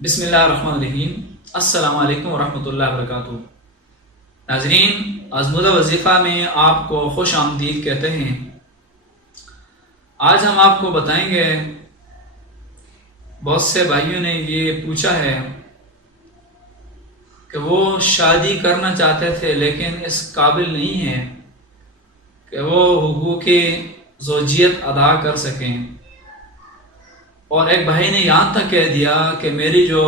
بسم اللہ الرحمن الرحیم۔ السلام علیکم ورحمۃ اللہ وبرکاتہ۔ ناظرین، آزمودہ وظیفہ میں آپ کو خوش آمدید کہتے ہیں۔ آج ہم آپ کو بتائیں گے، بہت سے بھائیوں نے یہ پوچھا ہے کہ وہ شادی کرنا چاہتے تھے لیکن اس قابل نہیں ہیں کہ وہ حقوق زوجیت ادا کر سکیں، اور ایک بھائی نے یہاں تک کہہ دیا کہ میری جو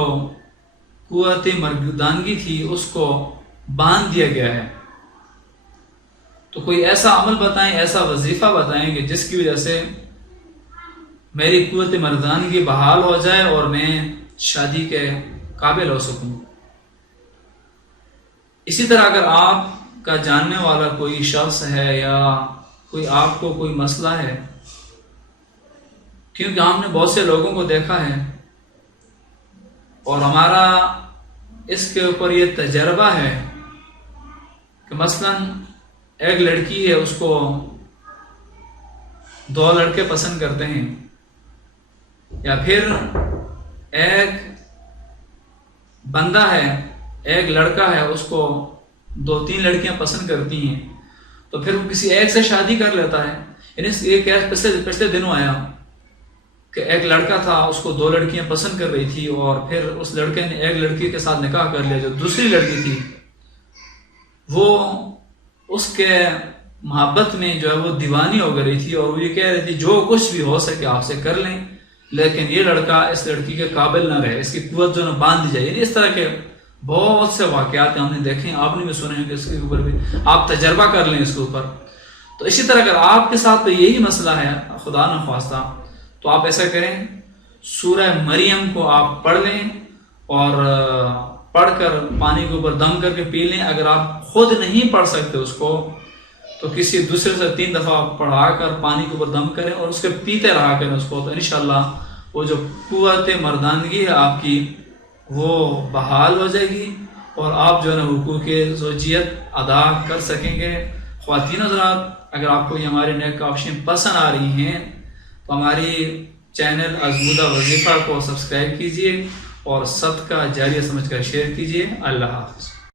قوت مردانگی تھی اس کو باندھ دیا گیا ہے۔ تو کوئی ایسا عمل بتائیں، ایسا وظیفہ بتائیں کہ جس کی وجہ سے میری قوت مردانگی بحال ہو جائے اور میں شادی کے قابل ہو سکوں۔ اسی طرح اگر آپ کا جاننے والا کوئی شخص ہے یا کوئی آپ کو کوئی مسئلہ ہے، کیونکہ ہم نے بہت سے لوگوں کو دیکھا ہے اور ہمارا اس کے اوپر یہ تجربہ ہے کہ مثلا ایک لڑکی ہے، اس کو دو لڑکے پسند کرتے ہیں، یا پھر ایک بندہ ہے، ایک لڑکا ہے، اس کو دو تین لڑکیاں پسند کرتی ہیں، تو پھر وہ کسی ایک سے شادی کر لیتا ہے۔ یعنی یہ کیس پچھلے دنوں آیا کہ ایک لڑکا تھا، اس کو دو لڑکیاں پسند کر رہی تھی، اور پھر اس لڑکے نے ایک لڑکی کے ساتھ نکاح کر لیا۔ جو دوسری لڑکی تھی وہ اس کے محبت میں جو ہے وہ دیوانی ہو گئی تھی، اور وہ یہ کہہ رہی تھی جو کچھ بھی ہو سکے آپ سے کر لیں، لیکن یہ لڑکا اس لڑکی کے قابل نہ رہے، اس کی قوت جو نہ باندھ دی جائے۔ یعنی اس طرح کے بہت سے واقعات ہم نے دیکھے ہیں، آپ نے بھی سنے ہیں کہ اس کے اوپر بھی آپ تجربہ کر لیں اس کے اوپر۔ تو اسی طرح اگر آپ کے ساتھ یہی مسئلہ ہے، خدا نہ خواستہ، تو آپ ایسا کریں، سورہ مریم کو آپ پڑھ لیں اور پڑھ کر پانی کے اوپر دم کر کے پی لیں۔ اگر آپ خود نہیں پڑھ سکتے اس کو تو کسی دوسرے سے 3 دفعہ پڑھا کر پانی کے اوپر دم کریں اور اس کے پیتے رہا کریں اس کو، تو انشاءاللہ وہ جو قوت مردانگی ہے آپ کی وہ بحال ہو جائے گی، اور آپ جو ہے نا حقوق زوجیت ادا کر سکیں گے۔ خواتین حضرات، اگر آپ کو یہ ہماری نئے کاوشیں پسند آ رہی ہیں تو ہماری چینل آزمودہ وظیفہ کو سبسکرائب کیجئے اور صدقہ جاریہ سمجھ کر شیئر کیجئے۔ اللہ حافظ۔